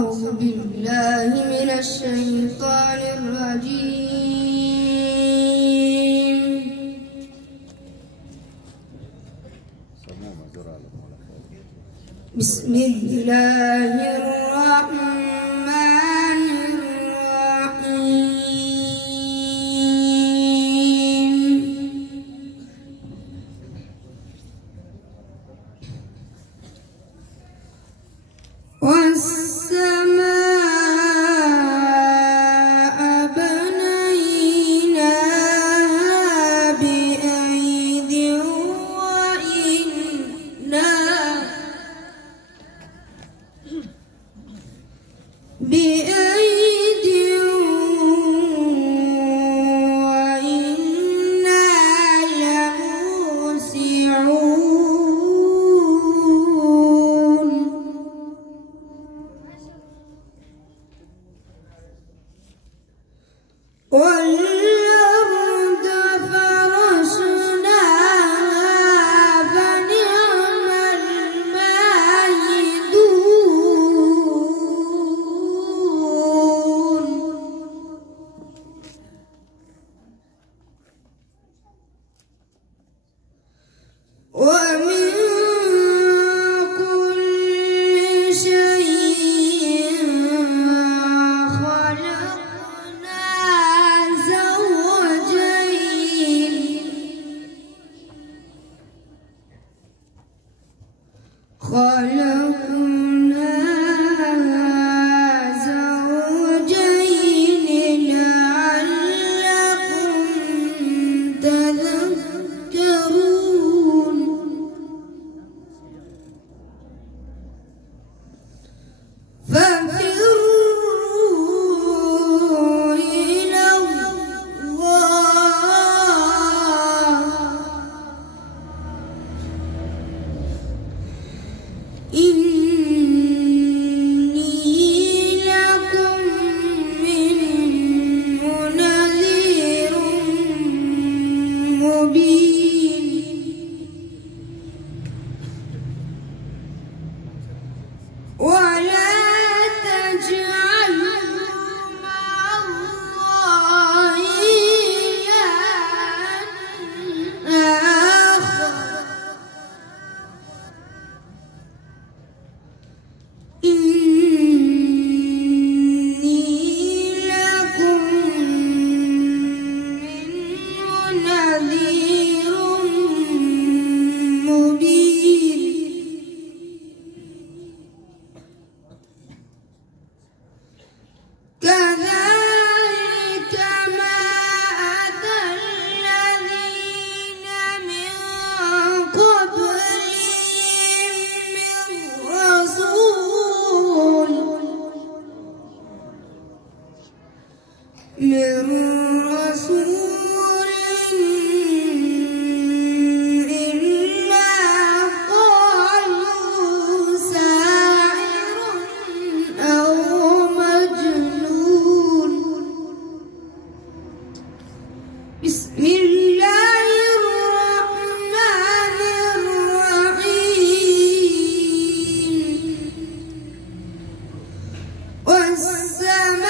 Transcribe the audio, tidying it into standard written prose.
أعوذ بالله من الشيطان الرجيم. بسم الله الرحمن الرحيم. والسماء بنيناها بأيد وإنا لموسعون. والأرض فرشناها فنعم الماهدون. ومن كل شيء خلقنا زوجين. لعلكم تذكرون. ففروا إلى الله إني لكم منه نذير مبين. ولا تجعلوا مع الله إلها آخر إني لكم منه نذير مبين. كذلك ما أتى الذين من قبلهم من رسول إلا قالوا ساحر أو مجنون. بسم الله الرحمن الرحيم. والسماء